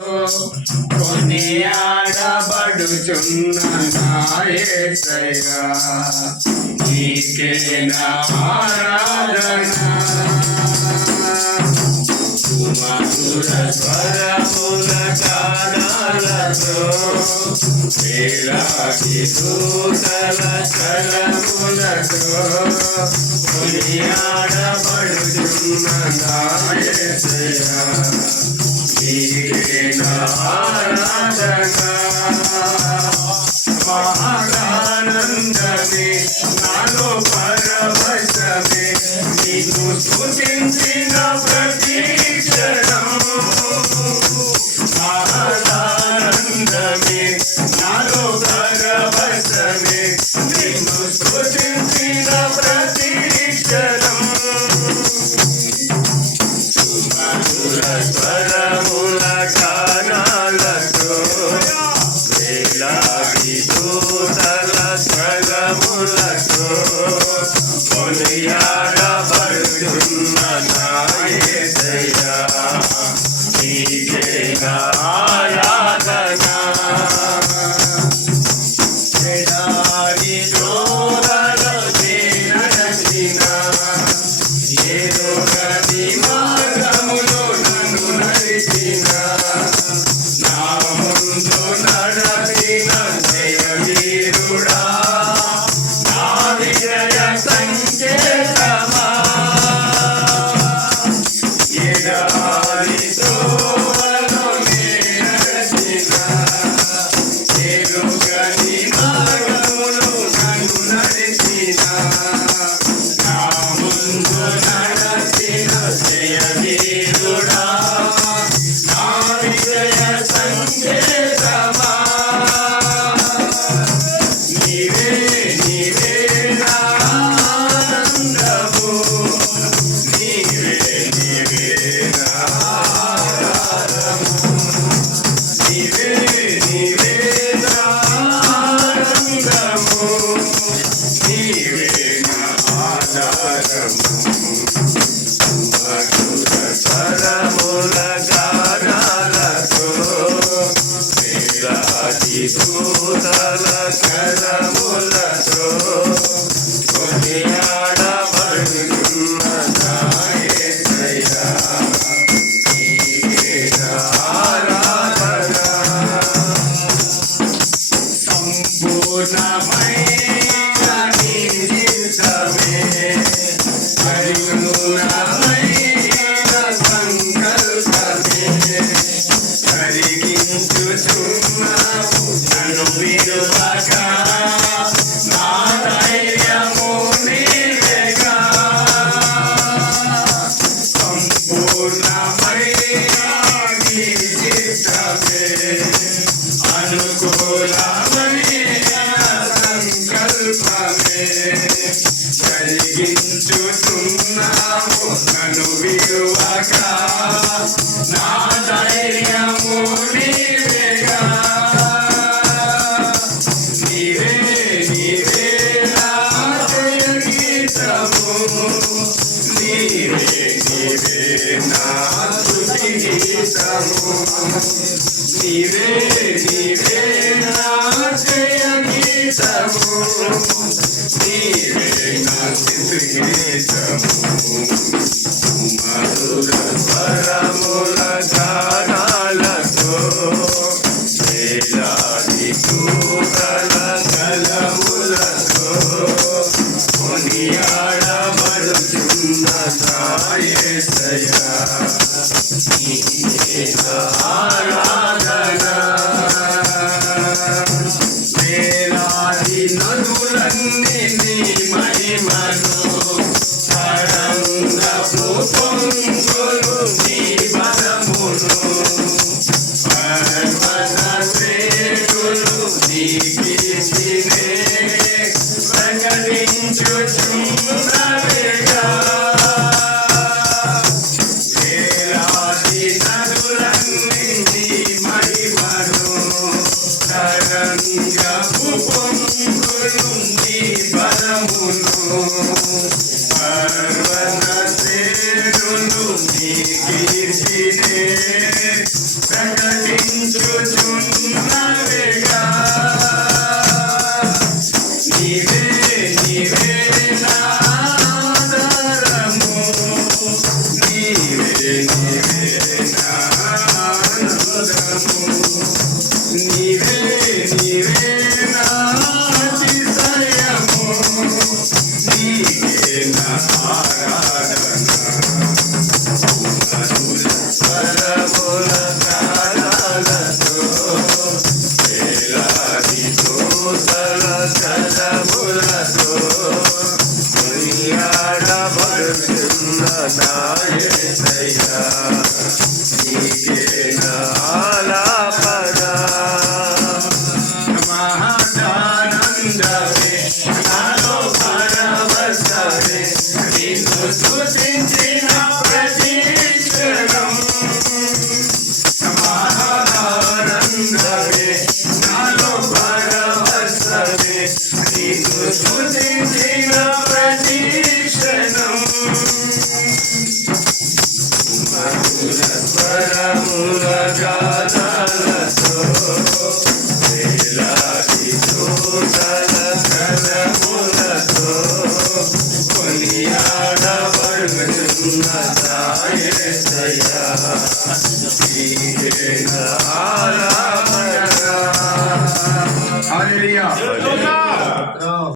కొనియాడబడుచున్న నా యేసయ్యా, నీకే నా ఆరాధన. మధుర స్వరముల గానాలతో వేలాది దూతల స్వరములతో కొనియాడబడుచున్న నా యేసయ్యా, నీకే నా ఆరాధన. మహానందమే నాలో పరవశమే, నిన్ను స్తుతించిన ప్రతి క్షణం. మహానందమే నాలో పరవశమే, నిన్ను స్తుతించిన ప్రతి క్షణం. సుమధుర స్వరముల గానాలతో వేలాది దూతల స్వరములతో కొనియాడబడుచున్న నా యేసయ్యా, నీకే నా ఆరాధన. ఎడారి జోరలో నడచిన ఏదోగని మార్గములో నన్ను నడిచిన, నా ముందు నడచిన జయవీరుడా, నా విజయ సంకేతమా. ఎడారి జోరలో నడచిన ఏదోగని మార్గములో నన్ను నడిచిన, నా ముందు నడచిన జయవీరుడా, నా విజయ సంకేతమా. నీవే నీవే నా ఆనందము, నీవే నీవే నా ఆధారము, నీవే నీవే నా ఆనందము, నీవే నా ఆధారము. మధుర స్వరముల గానాలతో వేలాది దూతల స్వరములతో కొనియాడబడుచున్న నా యేసయ్యా, నీకే నా ఆరాధన. సంపూర్ణమైన నీ చిత్తమే, పరిపూర్ణమైన సంకల్పమే, కరిగించుచున్నావు నన్ను విడువక, నా ధైర్యము నీవేగా. సంపూర్ణమైన నీ చిత్తమే, అనుకూలమైన సంకల్పమే, కలిగించుచున్నావు నన్ను విడువక, నా ధైర్యము నీవేగా. నీవే నీవే నా జయ గీతము, నీవే నీవే నా స్తుతి గీతము, నీవే నీవే నా జయ గీతము, నీవే నా స్తుతి గీతము. మధుర స్వరముల గానాలతో వేలాది దూతల గళములతో కొనియాడబడుచున్న నా యేసయ్యా, నీకే నా ఆరాధన. వేలాది నదులన్నీ నీ మహిమను తరంగపు పొంగులు నీ బలమును, పర్వత శ్రేణులు నీ కీర్తినే ప్రకటించుచున్నవేగా. వేలాది నదులన్నీ నడిపించుచున్నవేగా నీవే నీవే నా ఆధారము నీవే నీవే నా ఆనందము నీవే నీవే నా అతిశయము నీవే నా ఆరాధన స్వరముల ప్రాణాలతో వేలాది దూతల చలములతో కొనియాడబడుతున్న నా యేసయ్యా నీకే నా ఆలాపన మహదానందమే నాలో పరవశమే నిన్ను స్తుతించిన ప్రతి క్షణం మహదానందమే నాలో పరవశమే నిన్ను స్తుతించిన ప్రతి క్షణం మధుర స్వరముల గానాలతో వేలాది దూతల కలములతో కొనియాడబడుతున్న నా యేసయ్యా నీకే నా ఆరాధన. హల్లెలూయా.